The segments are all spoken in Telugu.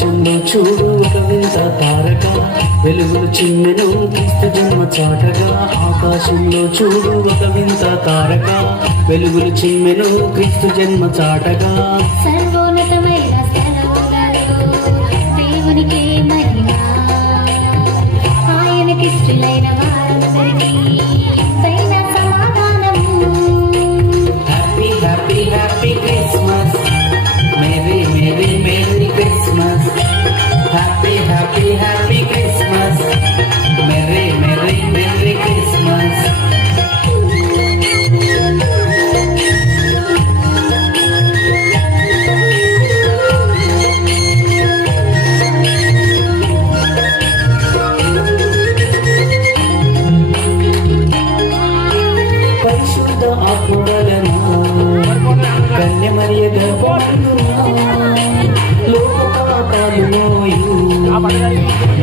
ఆకాశంలో చూడు కవిత తారక వెలుగులు చిమ్మెను క్రీస్తు జన్మ చాటగా. ఆకాశంలో చూడు ఒక వింత తారక వెలుగులు చిమ్మెను క్రీస్తు జన్మ చాటగా. సర్వోన్నతమైన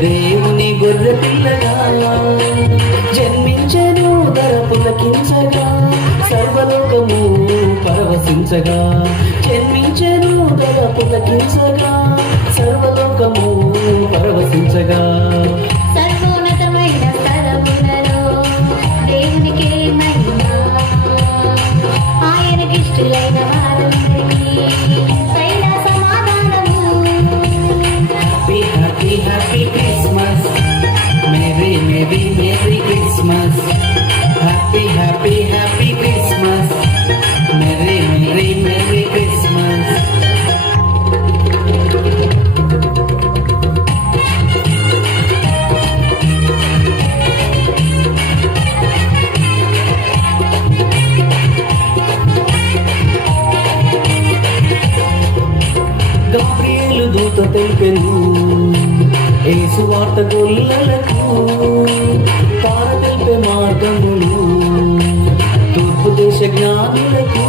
దేవుని గొర్రె పిల్లగా జన్మించను ధర పులకించగా సర్వలోకము పరవశించగా జన్మించను ధర పులకించగా గాబ్రియేలు దూత తెలిపెను. యేసు వార్త గొల్లలకు తార తెలిపే మార్గమును తూర్పు దేశ జ్ఞానులకు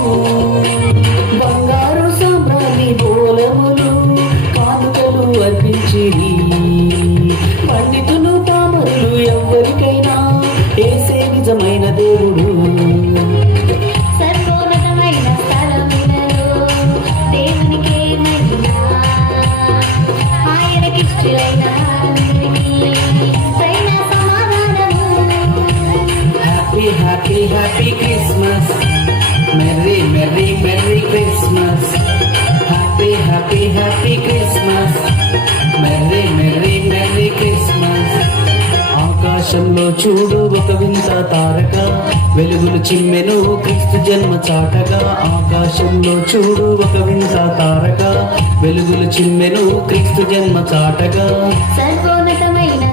happy Christmas merry merry merry Christmas ఆకాశంలో చూడు ఒక వింత తారక. వెలుగులు చిమ్మెను క్రీస్తు జన్మ చాటగా. ఆకాశంలో చూడు ఒక వింత తారక. వెలుగులు చిమ్మెను క్రీస్తు జన్మ చాటగా. సర్వోన్నతమైన